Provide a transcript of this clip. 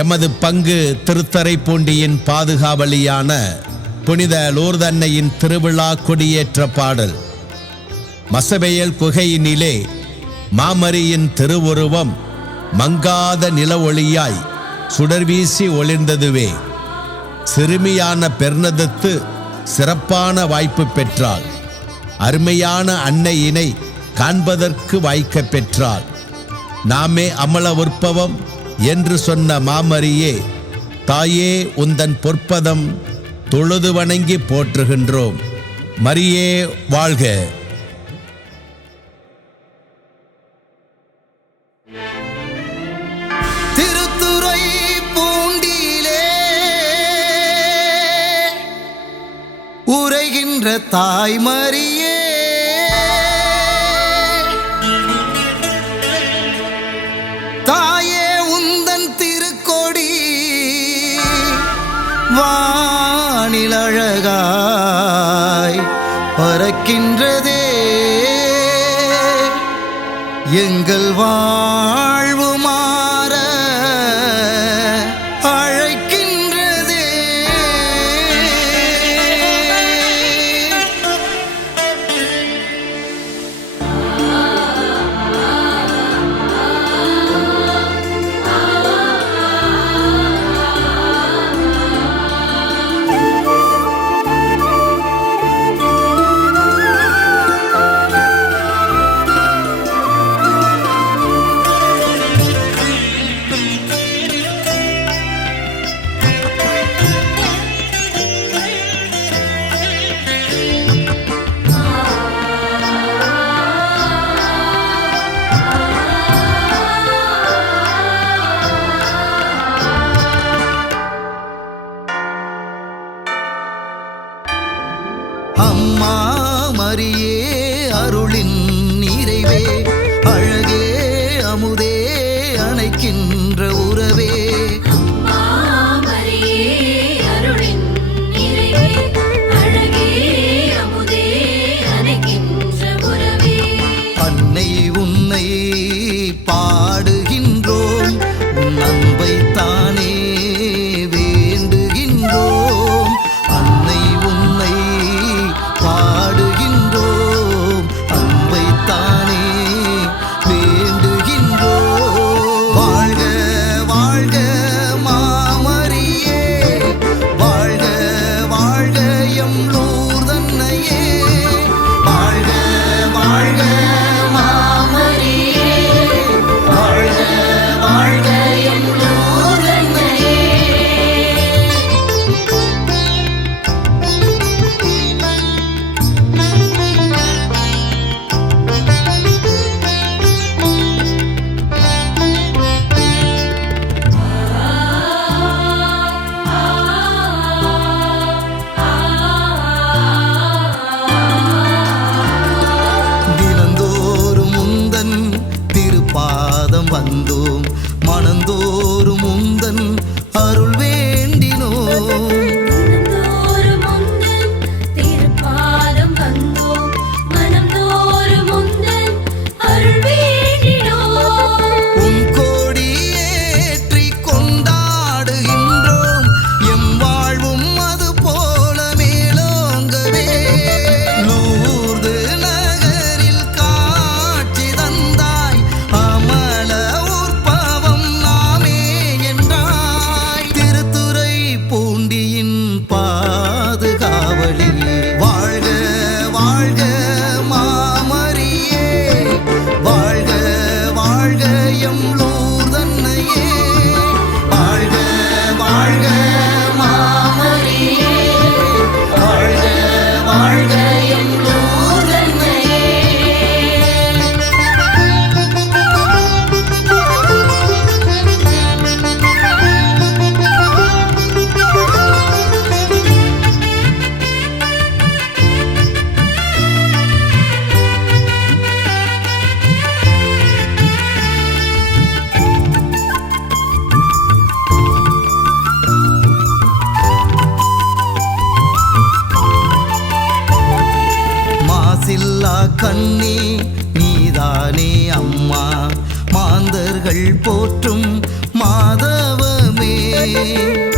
எமது பங்கு திருத்துறைப்பூண்டியின் பாதுகாவலியான புனித லூர்து அன்னையின் திருவிழா கொடியேற்ற பாடல். மசபெயல் குகையினிலே மாமரியின் திருவுருவம் மங்காத நில ஒளியாய் சுடர்வீசி ஒளிர்ந்ததுவே. சிறுமியான பெர்னதத்து சிறப்பான வாய்ப்பு பெற்றாள். அருமையான அன்னையினை காண்பதற்கு வாய்க்க பெற்றாள். நாமே அமல உற்பவம் என்று சொன்ன மாமரியே, தாயே உந்தன் பொற்பதம் தொழுது வணங்கி போற்றுகின்றோம். மரியே வாழ்க. திருத்துறைப்பூண்டியிலே உரைகின்ற தாய் மரியே, தாயே உந்தன் திருக்கொடி வானில் அழகாய் பறக்கின்றதே. எங்கள் வாழ்வு மாற அழைக்கின்றதே. அம்மா மரியே அருளின் நிறைவே, அழகே அமுதே அணைக்கின்ற உறவே. அம்மா மரியே அருளின் நிறைவே, அழகே அமுதே அணைக்கின்ற உறவே. அன்னை உன்னை பாடுகின்றோம், உன் அன்பை தானே வேண்டுகின்றோம். அன்னை உன்னை பாடுகின்றோம், அன்பை தானே வேண்டுகின்றோம். வாழ்க வாழ்க மாமரியே, வாழ்க வாழ்க எம் லூர்து அன்னையே. வாழ்க வாழ்க மாமரியே, வாழ்க வாழ்க எம் லூர்து அன்னையே. தினந்தோறும் உந்தன் திருப்பாதம் வந்தோம், மனந்தோறும் உந்தன் அருள் வேண்டினோம். தினந்தோறும் உந்தன் திருப்பாதம் வந்தோம், மனம்தோறும் உந்தன் அருள் வேண்டினோம். உன் கொடியேற்றி கொண்டாடுகின்றோம், எம் வாழ்வும் அது போல மேலோங்கவே. லூர்து நகரில் காட்சி தந்தாய், அமல உற்பவம் நாமே என்றாய். திருத்துறைப்பூண்டியின் பாதுகாவலி, வாழ்க வாழ்க மாமரியே, வாழ்க வாழ்க எம் லூர்து அன்னையே. வாழ்க வாழ்க மாமரியே, வாழ்க வாழ்க எம் லூர்து அன்னையே. மாசில்லா கண்ணே நீதானே அம்மா, மாந்தர்கள் போற்றும் மாதவ தெய்வமே